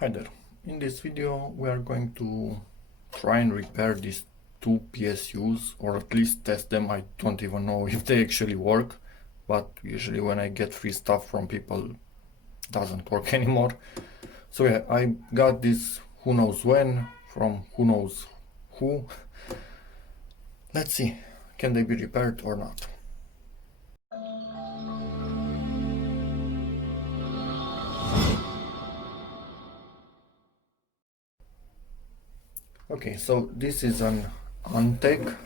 Hi there. In this video we are going to try and repair these two PSUs, or at least test them. I don't even know if they actually work, but usually when I get free stuff from people it doesn't work anymore. So yeah, I got this who knows when from who knows who. Let's see, can they be repaired or not? Okay, so this is an Antec.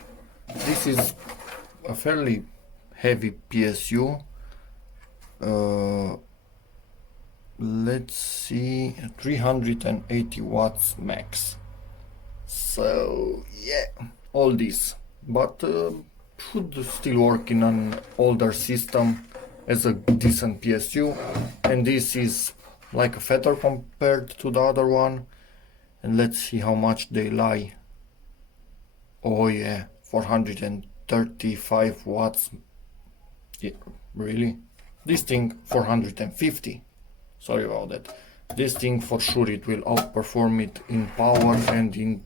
This is a fairly heavy PSU. Let's see, 380 watts max. So yeah, all this, but should still work in an older system as a decent PSU. And this is like a feather compared to the other one. And let's see how much they lie. Oh yeah, 435 watts. Yeah, really? This thing 450. Sorry about that. This thing for sure it will outperform it in power and in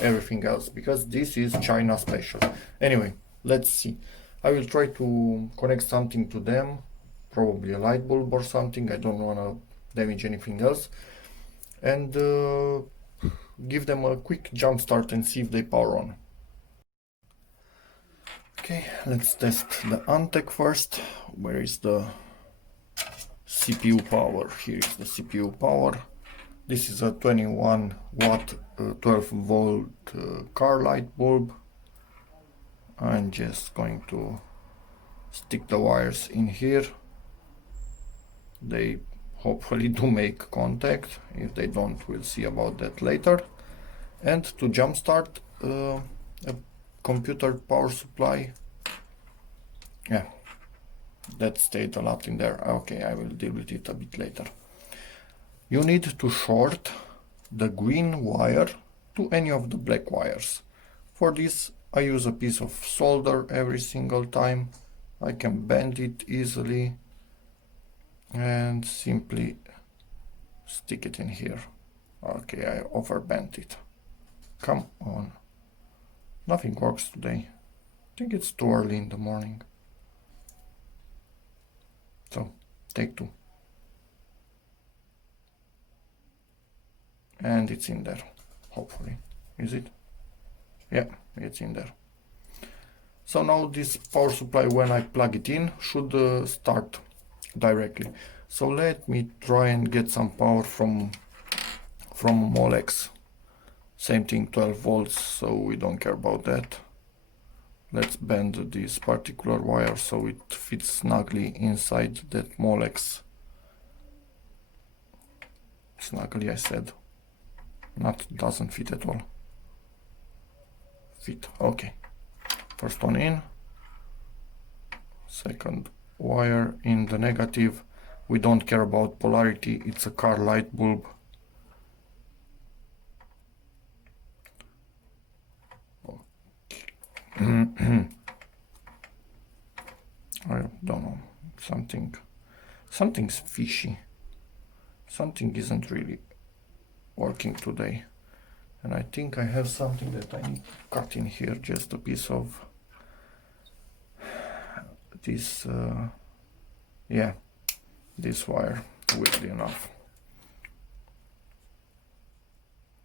everything else, because this is China special. Anyway, let's see. I will try to connect something to them, probably a light bulb or something. I don't want to damage anything else. And give them a quick jump start and see if they power on. Okay, let's test the Antec first. Where is the CPU power? Here is the CPU power. This is a 21 watt 12 volt car light bulb. I'm just going to stick the wires in here. They hopefully do make contact. If they don't, we'll see about that later. And to jumpstart a computer power supply. Yeah, that stayed a lot in there. Okay, I will deal with it a bit later. You need to short the green wire to any of the black wires. For this I use a piece of solder every single time. I can bend it easily and simply stick it in here. Okay, I overbent it. Come on. Nothing works today. I think it's too early in the morning. So, take two. And it's in there, hopefully. Is it? Yeah, it's in there. So now this power supply, when I plug it in, should start directly. So let me try and get some power from Molex. Same thing, 12 volts, so we don't care about that. Let's bend this particular wire so it fits snugly inside that Molex. Snugly, I said. Not doesn't fit at all. Fit. Okay. First one in. Second wire in the negative. We don't care about polarity. It's a car light bulb. Okay. I don't know. Something's fishy. Something isn't really working today, and I think I have something that I need to cut in here. Just a piece of this yeah, this wire, weirdly enough.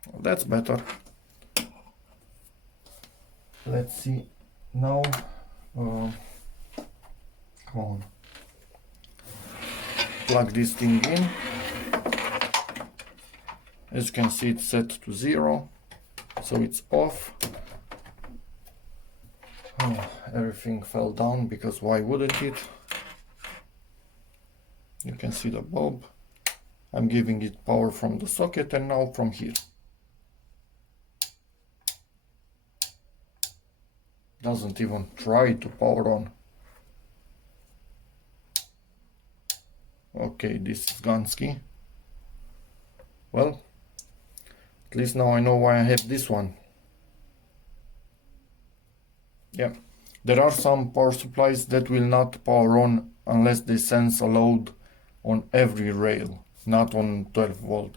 Well, that's better. Let's see now. Come on, plug this thing in. As you can see, it's set to 0, so it's off. Oh, everything fell down, because why wouldn't it? You can see the bulb. I'm giving it power from the socket, and now from here. Doesn't even try to power on. Okay, this is Gansky. Well, at least now I know why I have this one. Yeah, there are some power supplies that will not power on unless they sense a load on every rail, not on 12 volt.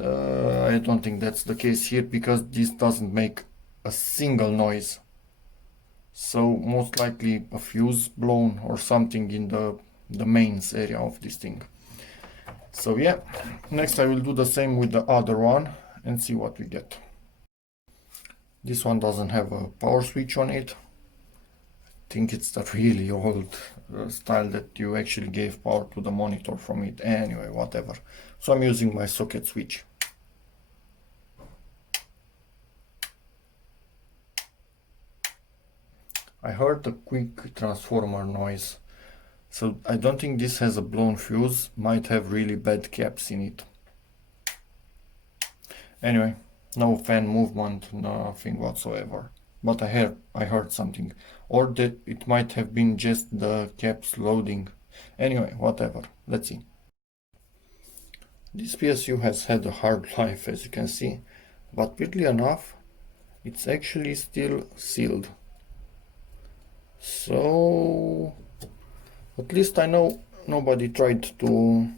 I don't think that's the case here because this doesn't make a single noise. So most likely a fuse blown or something in the mains area of this thing. So yeah, next I will do the same with the other one and see what we get. This one doesn't have a power switch on it. I think it's the really old style that you actually gave power to the monitor from it. Anyway, whatever. So I'm using my socket switch. I heard a quick transformer noise. So I don't think this has a blown fuse. Might have really bad caps in it. Anyway, no fan movement, nothing whatsoever. But I heard something. Or that it might have been just the caps loading. Anyway, whatever. Let's see. This PSU has had a hard life, as you can see. But weirdly enough, it's actually still sealed. So at least I know nobody tried to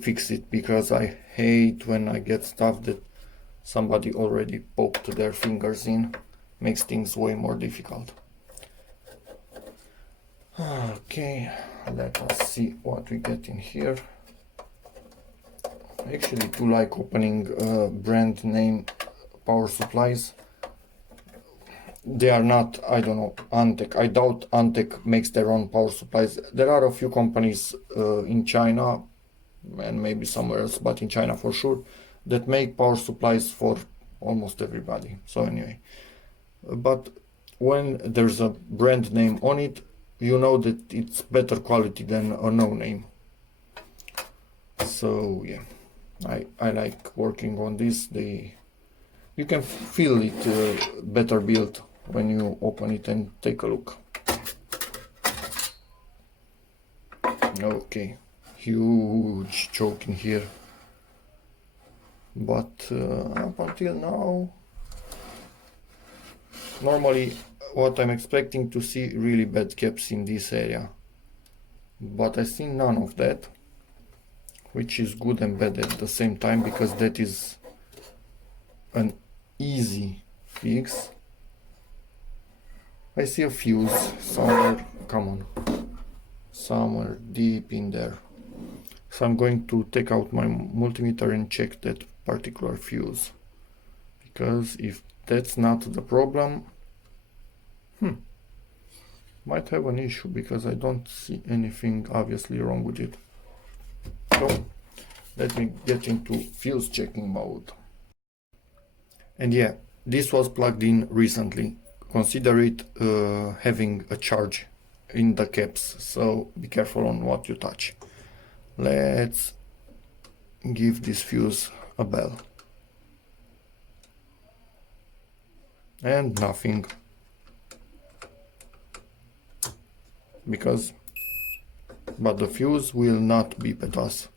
fix it, because I hate when I get stuff that somebody already poked their fingers in. Makes things way more difficult. Okay, let us see what we get in here. I actually do like opening brand name power supplies. They are not, I don't know, Antec. I doubt Antec makes their own power supplies. There are a few companies in China and maybe somewhere else, but in China for sure, that make power supplies for almost everybody. So anyway, but when there's a brand name on it, you know that it's better quality than a no name. So yeah, I like working on this. You can feel it better built when you open it and take a look. Okay, huge choke in here, but up until now, normally what I'm expecting to see really bad caps in this area, but I see none of that, which is good and bad at the same time, because that is an easy fix. I see a fuse somewhere, come on, somewhere deep in there. So I'm going to take out my multimeter and check that particular fuse, because if that's not the problem, might have an issue, because I don't see anything obviously wrong with it. So let me get into fuse checking mode. And yeah, this was plugged in recently. Consider it having a charge in the caps, so be careful on what you touch. Let's give this fuse a bell. And nothing. But the fuse will not beep at us.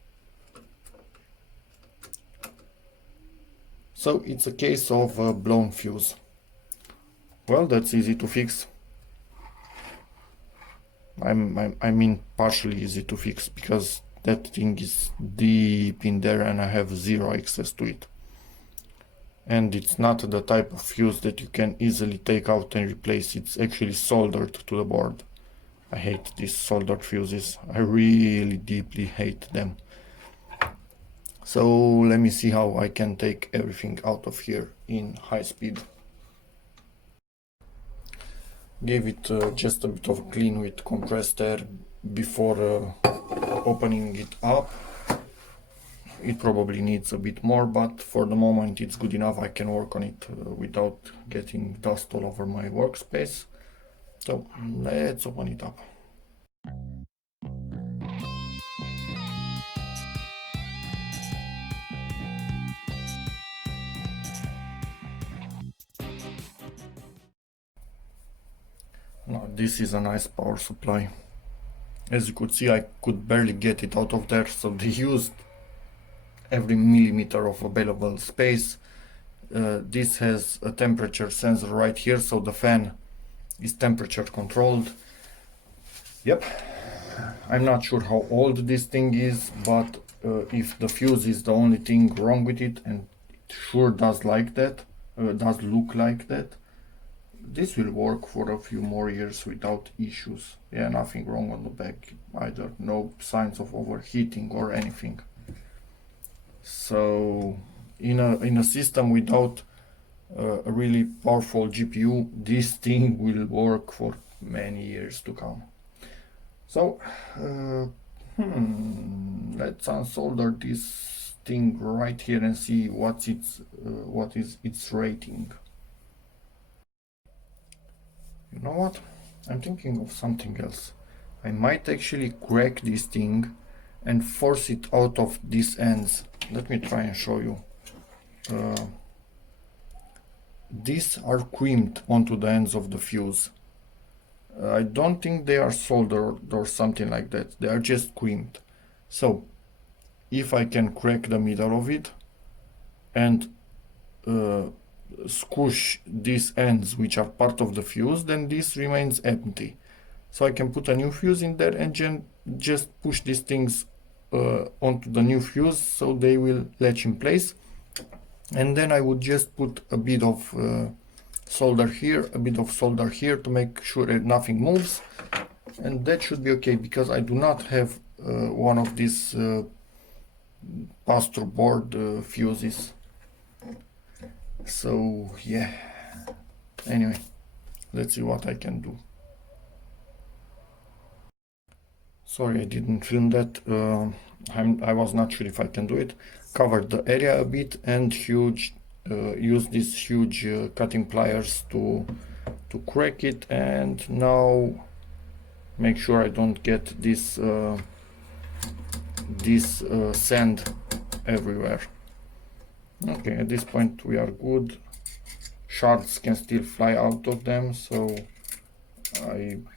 So it's a case of a blown fuse. Well, that's easy to fix. I mean partially easy to fix, because that thing is deep in there and I have zero access to it. And it's not the type of fuse that you can easily take out and replace. It's actually soldered to the board. I hate these soldered fuses. I really deeply hate them. So let me see how I can take everything out of here in high speed. Gave it just a bit of a clean with compressed air before opening it up. It probably needs a bit more, but for the moment it's good enough. I can work on it without getting dust all over my workspace. So let's open it up. Now this is a nice power supply. As you could see, I could barely get it out of there, so they used every millimeter of available space. This has a temperature sensor right here, so the fan is temperature controlled. Yep, I'm not sure how old this thing is, but if the fuse is the only thing wrong with it, and it sure does like that, does look like that, this will work for a few more years without issues. Yeah, nothing wrong on the back either, no signs of overheating or anything. So in a system without a really powerful GPU, this thing will work for many years to come. So let's unsolder this thing right here and see what is its rating. You know what? I'm thinking of something else. I might actually crack this thing and force it out of these ends. Let me try and show you. These are crimped onto the ends of the fuse. I don't think they are soldered or something like that. They are just crimped. So if I can crack the middle of it and squish these ends which are part of the fuse, then this remains empty. So I can put a new fuse in there and just push these things onto the new fuse so they will latch in place. And then I would just put a bit of solder here, a bit of solder here to make sure that nothing moves. And that should be okay, because I do not have one of these pass-through board fuses. So yeah, anyway, let's see what I can do. Sorry, I didn't film that. I was not sure if I can do it. Covered the area a bit and use these huge cutting pliers to crack it, and now make sure I don't get this sand everywhere. Okay, at this point we are good. Shards can still fly out of them, so I'm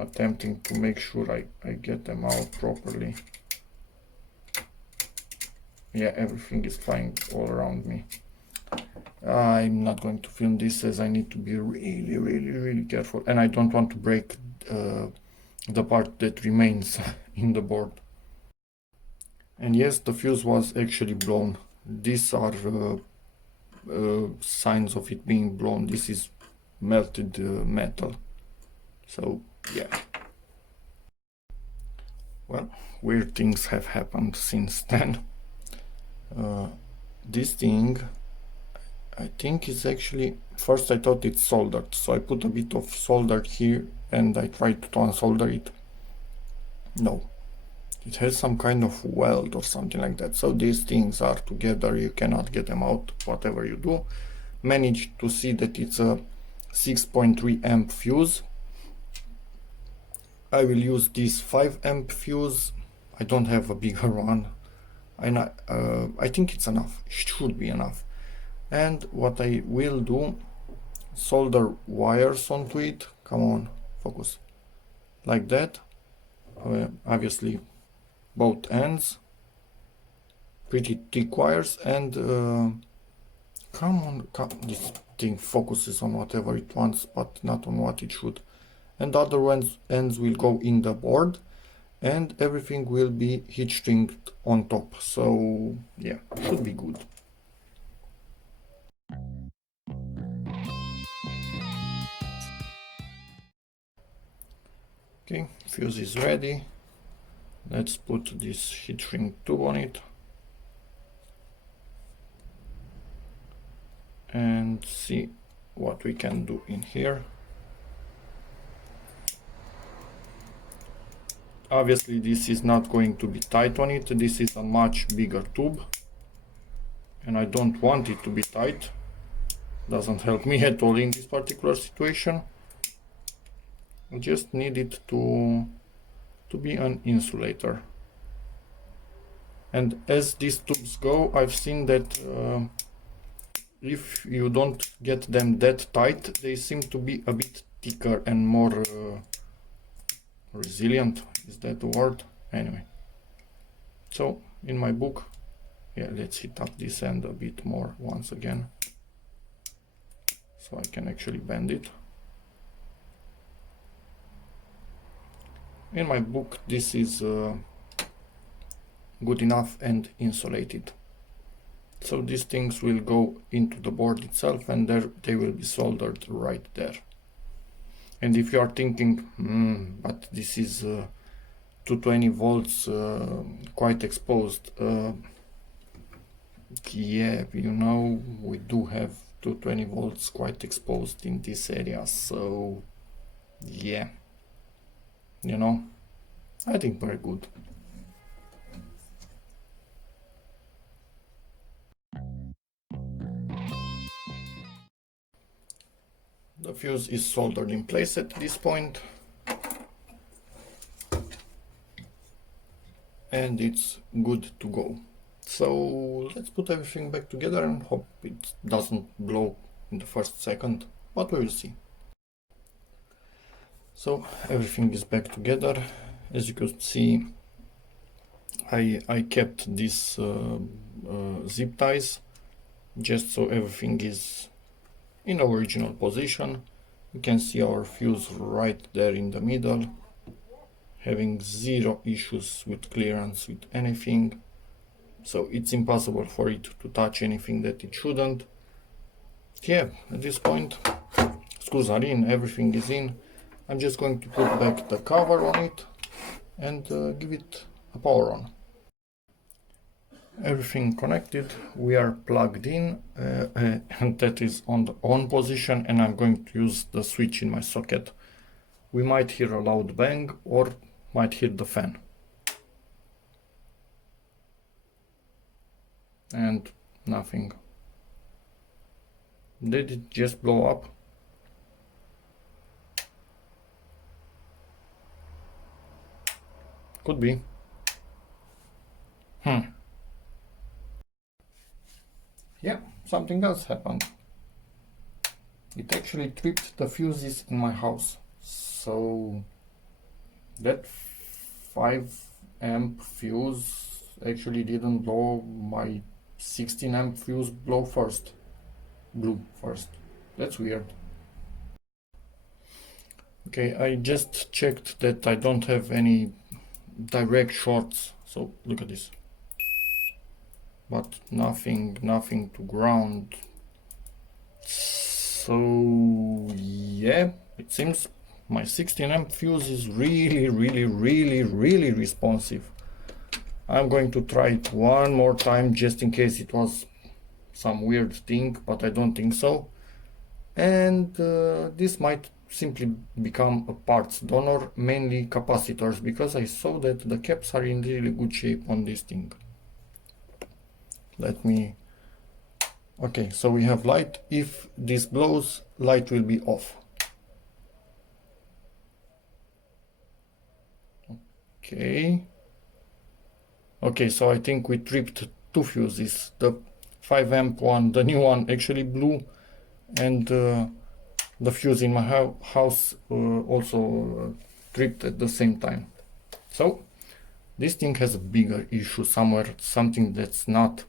attempting to make sure I get them out properly. Yeah, everything is flying all around me. I'm not going to film this as I need to be really careful, and I don't want to break the part that remains in the board. And yes, the fuse was actually blown. These are signs of it being blown. This is melted metal. So yeah. Well, weird things have happened since then. This thing, I think, is actually, first I thought it's soldered, so I put a bit of solder here and I tried to unsolder it. No, it has some kind of weld or something like that. So these things are together, you cannot get them out, whatever you do. Managed to see that it's a 6.3 amp fuse. I will use this 5 amp fuse. I don't have a bigger one. I think it's enough, it should be enough. And what I will do, solder wires onto it. Come on, focus. Like that. Obviously both ends. Pretty thick wires, and come on, this thing focuses on whatever it wants, but not on what it should. And the other ends will go in the board, and everything will be heat stringed on top. So yeah, should be good. Okay, fuse is ready. Let's put this heat shrink tube on it and see what we can do in here. Obviously this is not going to be tight on it. This is a much bigger tube and I don't want it to be tight. Doesn't help me at all in this particular situation. I just need it to be an insulator. And as these tubes go, I've seen that if you don't get them that tight, they seem to be a bit thicker and more resilient. Is that the word? Anyway, so in my book, yeah, let's heat up this end a bit more once again so I can actually bend it. In my book, this is good enough and insulated. So these things will go into the board itself, and there they will be soldered right there. And if you are thinking, but this is 220 volts, quite exposed. Yeah, you know, we do have 220 volts quite exposed in this area, so yeah, you know, I think very good. The fuse is soldered in place at this point, and it's good to go. So let's put everything back together and hope it doesn't blow in the first second, but we will see. So everything is back together. As you can see, I kept these zip ties just so everything is in original position. You can see our fuse right there in the middle, having zero issues with clearance with anything. So it's impossible for it to touch anything that it shouldn't. Yeah, at this point, screws are in, everything is in. I'm just going to put back the cover on it and give it a power on. Everything connected, we are plugged in, and that is on the on position, and I'm going to use the switch in my socket. We might hear a loud bang or might hear the fan. And nothing. Did it just blow up? Could be. Yeah, something else happened. It actually tripped the fuses in my house. So that 5 amp fuse actually didn't blow. My 16 amp fuse blew first. That's weird. Okay, I just checked that I don't have any direct shorts. So look at this. But nothing to ground. So yeah, it seems my 16 amp fuse is really responsive. I'm going to try it one more time just in case it was some weird thing, but I don't think so. And this might simply become a parts donor, mainly capacitors, because I saw that the caps are in really good shape on this thing. Let me... Okay, so we have light. If this blows, light will be off. Okay. Okay, so I think we tripped 2 fuses. The 5 amp one, the new one, actually blew, and the fuse in my house also tripped at the same time. So this thing has a bigger issue somewhere, something that's not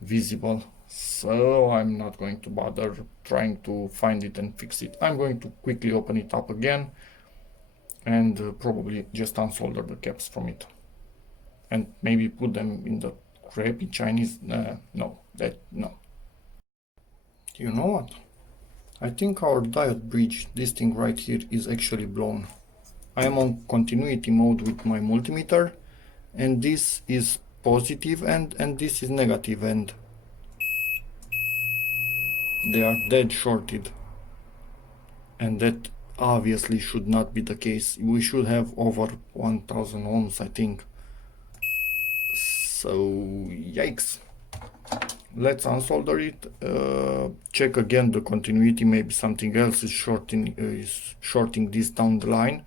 visible. So I'm not going to bother trying to find it and fix it. I'm going to quickly open it up again and probably just unsolder the caps from it. And maybe put them in the crappy Chinese. No. You know what? I think our diode bridge, this thing right here, is actually blown. I am on continuity mode with my multimeter, and this is positive and this is negative, and they are dead shorted. And that obviously should not be the case. We should have over 1000 ohms, I think. So yikes. Let's unsolder it, check again the continuity, maybe something else is shorting this down the line.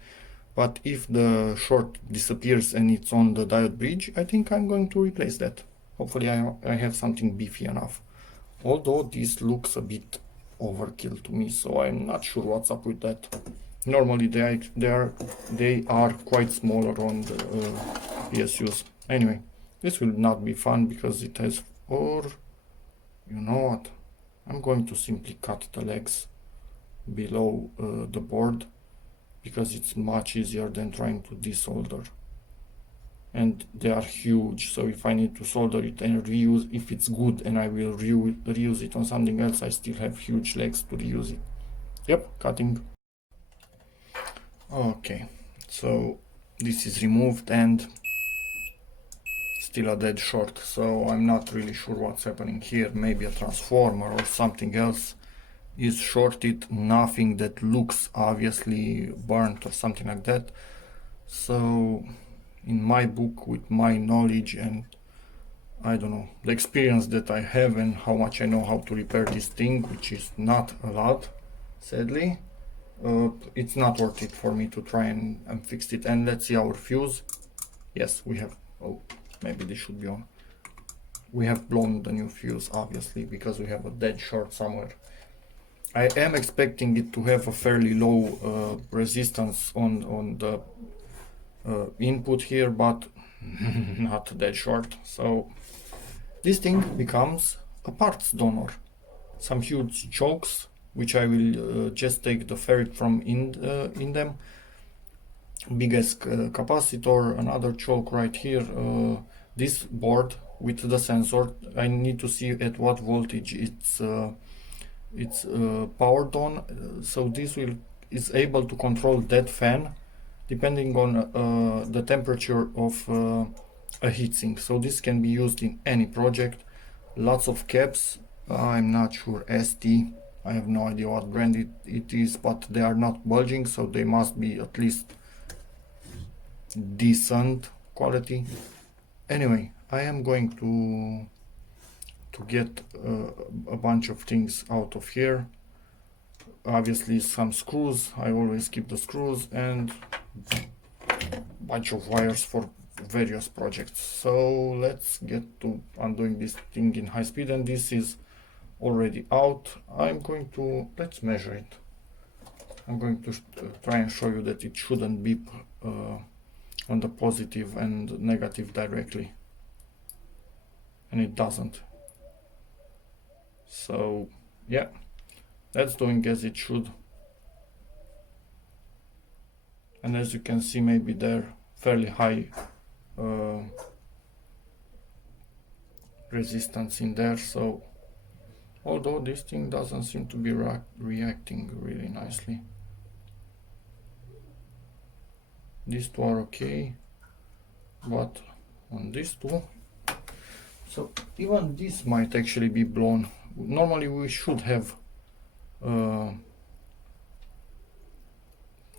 But if the short disappears and it's on the diode bridge, I think I'm going to replace that. Hopefully I have something beefy enough. Although this looks a bit overkill to me, so I'm not sure what's up with that. Normally they are quite smaller on the PSUs. Anyway, this will not be fun because it has... Or you know what? I'm going to simply cut the legs below the board, because it's much easier than trying to desolder. and they are huge. So if I need to solder it and reuse, if it's good and I will reuse it on something else, I still have huge legs to reuse it. Yep, cutting. Okay, so this is removed and still a dead short, so I'm not really sure what's happening here. Maybe a transformer or something else is shorted, nothing that looks obviously burnt or something like that. So in my book, with my knowledge and I don't know, the experience that I have and how much I know how to repair this thing, which is not a lot, sadly, it's not worth it for me to try and fix it. And let's see our fuse. Yes, we have, oh, maybe this should be on. We have blown the new fuse, obviously, because we have a dead short somewhere. I am expecting it to have a fairly low resistance on the input here, but not that short. So this thing becomes a parts donor. Some huge chokes, which I will just take the ferrite from in them. Biggest capacitor, another choke right here. This board with the sensor, I need to see at what voltage it's powered on. So this is able to control that fan depending on the temperature of a heatsink. So this can be used in any project. Lots of caps. I'm not sure, ST. I have no idea what brand it is, but they are not bulging, so they must be at least decent quality. Anyway, I am going to get a bunch of things out of here. Obviously some screws, I always keep the screws, and bunch of wires for various projects. So let's get to undoing this thing in high speed, and this is already out. I'm going to, let's measure it. I'm going to try and show you that it shouldn't beep on the positive and negative directly, and it doesn't. So yeah, that's doing as it should. And as you can see, maybe they're fairly high resistance in there. So although this thing doesn't seem to be reacting really nicely, these two are okay, but on these two, so even this might actually be blown. Normally we should have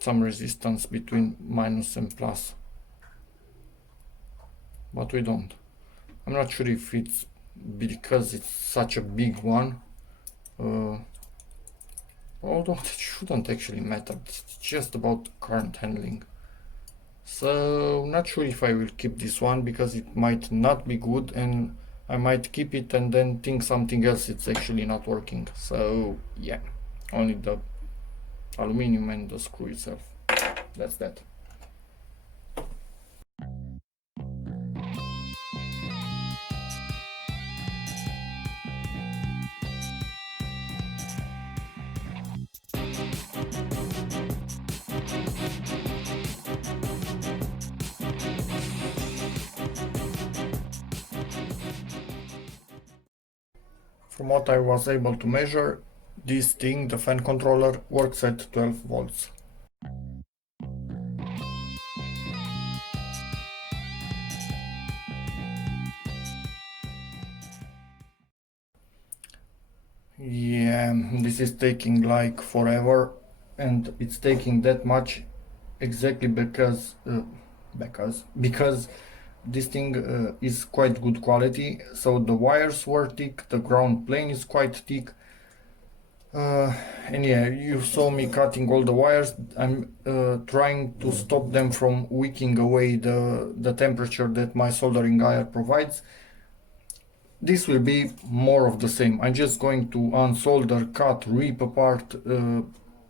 some resistance between minus and plus, but we don't. I'm not sure if it's because it's such a big one, although it shouldn't actually matter. It's just about current handling. So not sure if I will keep this one, because it might not be good and I might keep it and then think something else it's actually not working. So yeah, only the aluminum and the screw itself. That's that. From what I was able to measure, this thing, the fan controller, works at 12 volts. Yeah, this is taking like forever, and it's taking that much exactly because this thing is quite good quality. So the wires were thick, the ground plane is quite thick, and yeah, you saw me cutting all the wires. I'm trying to stop them from wicking away the temperature that my soldering iron provides. This will be more of the same. I'm just going to unsolder, cut, rip apart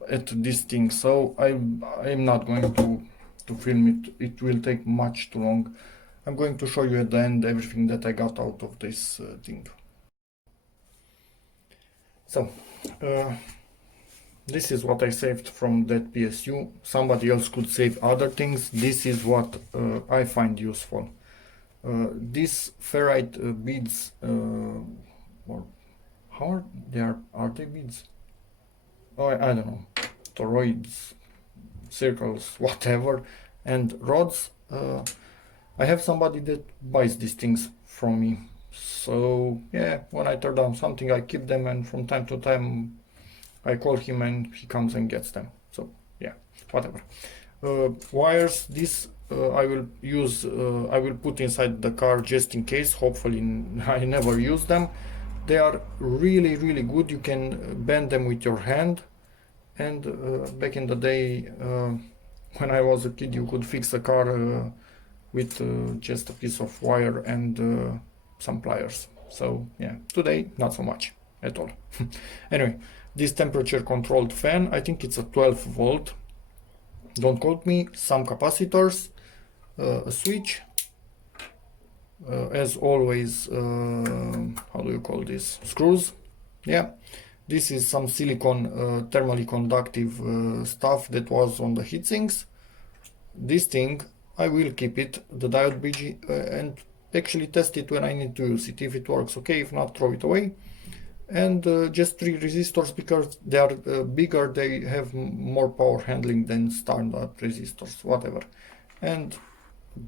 at this thing. So I'm not going to film it. It will take much too long. I'm going to show you at the end everything that I got out of this thing. So This is what I saved from that PSU. Somebody else could save other things. This is what I find useful. These ferrite beads, or how are they beads? Oh, I don't know, toroids, circles, whatever, and rods. I have somebody that buys these things from me. So yeah, when I tear down something, I keep them, and from time to time I call him and he comes and gets them. So yeah, whatever. Wires, this I will use, I will put inside the car just in case. Hopefully I never use them. They are really good. You can bend them with your hand, and back in the day when I was a kid, you could fix a car with just a piece of wire and some pliers. So yeah, today not so much at all. Anyway, this temperature controlled fan, I think it's a 12 volt, don't quote me, some capacitors, a switch, as always, how do you call this, screws. Yeah, this is some silicone thermally conductive stuff that was on the heatsinks. This thing, I will keep it, the diode bridge, and actually test it when I need to use it. If it works, okay, if not, throw it away. And just 3 resistors, because they are bigger, they have more power handling than standard resistors, whatever. And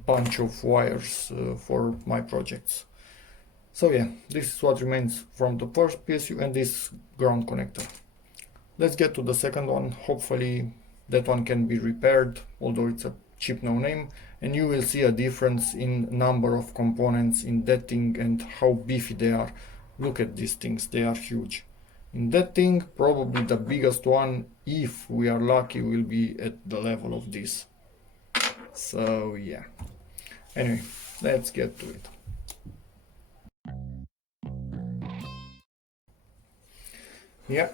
bunch of wires for my projects. So yeah, this is what remains from the first PSU and this ground connector. Let's get to the second one. Hopefully that one can be repaired, although it's a cheap no-name, and you will see a difference in number of components in that thing and how beefy they are. Look at these things, they are huge. In that thing, probably the biggest one, if we are lucky, will be at the level of this. So yeah, anyway, let's get to it. Yeah,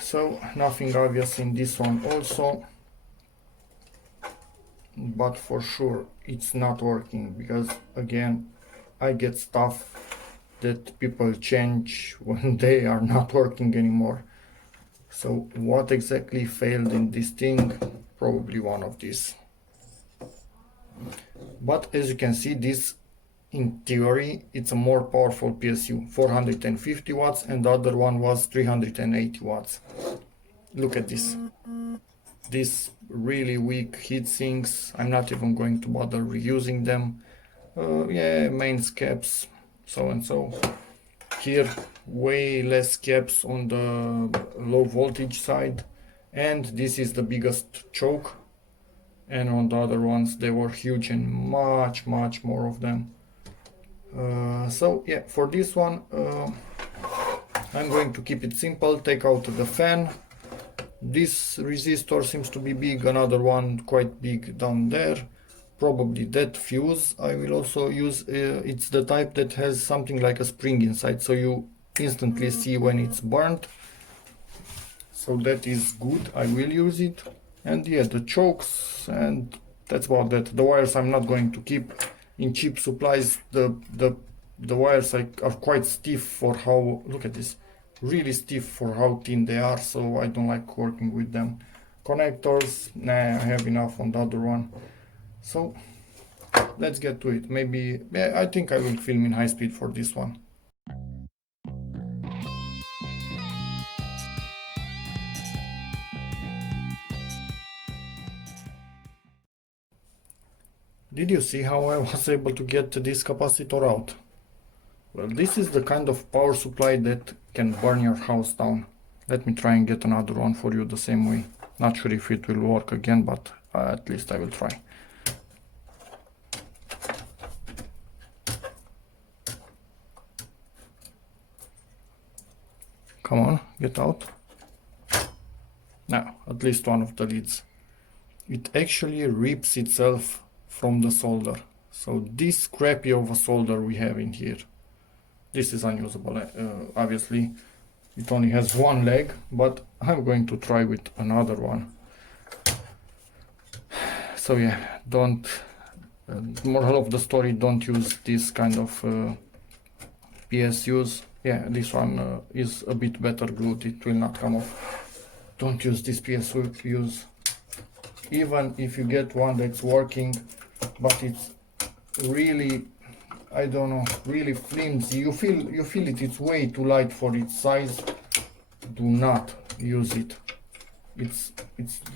so nothing obvious in this one also, but for sure it's not working, because again I get stuff that people change when they are not working anymore. So what exactly failed in this thing? Probably one of these. But as you can see, this in theory it's a more powerful PSU, 450 watts, and the other one was 380 watts. Look at this. These really weak heat sinks, I'm not even going to bother reusing them. Yeah, mains caps, so and so. Here, way less caps on the low voltage side, and this is the biggest choke. And on the other ones, they were huge and much more of them. So yeah, for this one, I'm going to keep it simple. Take out the fan. This resistor seems to be big, another one quite big down there. Probably that fuse I will also use. It's the type that has something like a spring inside, so you instantly see when it's burnt. So that is good, I will use it. And yeah, the chokes, and that's about that. The wires I'm not going to keep. In cheap supplies, the wires are quite stiff for how, look at this, really stiff for how thin they are, so I don't like working with them. Connectors, nah, I have enough on the other one. So let's get to it. Maybe, yeah, I think I will film in high speed for this one. Did you see how I was able to get this capacitor out? Well, this is the kind of power supply that can burn your house down. Let me try and get another one for you the same way. Not sure if it will work again, but at least I will try. Come on, get out. Now, at least one of the leads. It actually rips itself from the solder. So this crappy of a solder we have in here. This is unusable, obviously. It only has one leg, but I'm going to try with another one. So yeah, don't, moral of the story, don't use this kind of PSUs. Yeah, this one is a bit better glued, it will not come off. don't use this PSUs. Even if you get one that's working, but it's really, I don't know, really flimsy. You feel it. It's way too light for its size. Do not use it. It's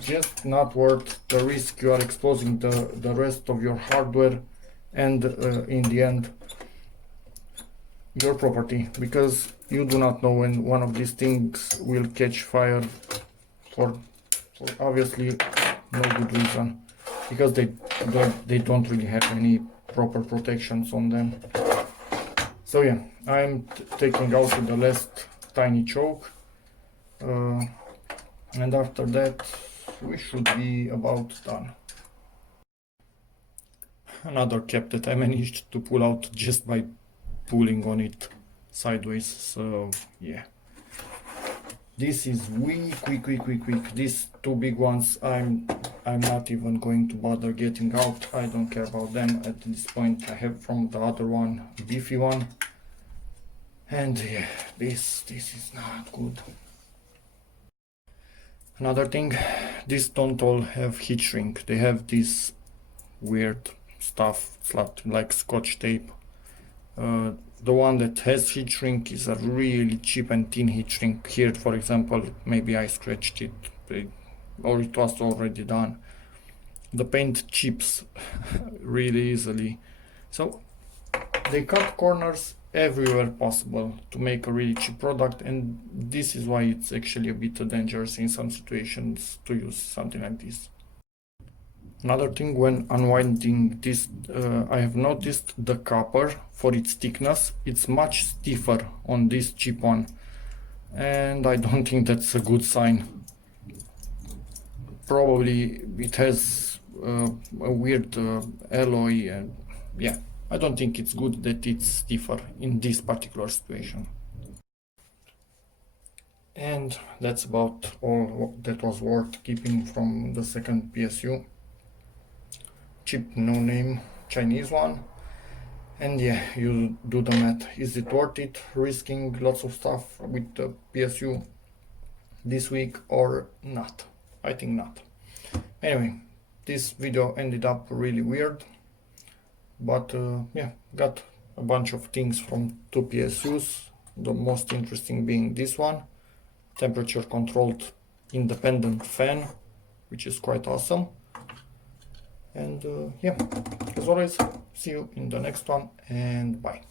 just not worth the risk. You are exposing the rest of your hardware and in the end your property, because you do not know when one of these things will catch fire for obviously no good reason, because they don't really have any proper protections on them. So yeah, I'm taking out the last tiny choke, and after that we should be about done. Another cap that I managed to pull out just by pulling on it sideways. So yeah, this is weak. These two big ones, I'm not even going to bother getting out. I don't care about them at this point. I have from the other one, beefy one, and yeah, this is not good. Another thing, these don't all have heat shrink. They have this weird stuff like scotch tape. The one that has heat shrink is a really cheap and thin heat shrink. Here, for example, maybe I scratched it, or it was already done. The paint chips really easily. So they cut corners everywhere possible to make a really cheap product, and this is why it's actually a bit dangerous in some situations to use something like this. Another thing, when unwinding this, I have noticed the copper, for its thickness, it's much stiffer on this cheap one, and I don't think that's a good sign. Probably it has a weird alloy, and yeah, I don't think it's good that it's stiffer in this particular situation. And that's about all that was worth keeping from the second PSU. Cheap, no name Chinese one. And yeah, you do the math. Is it worth it risking lots of stuff with the PSU this week or not? I think not. Anyway, this video ended up really weird, but yeah, got a bunch of things from two PSUs. The most interesting being this one, temperature controlled independent fan, which is quite awesome. And yeah, as always, see you in the next one, and bye.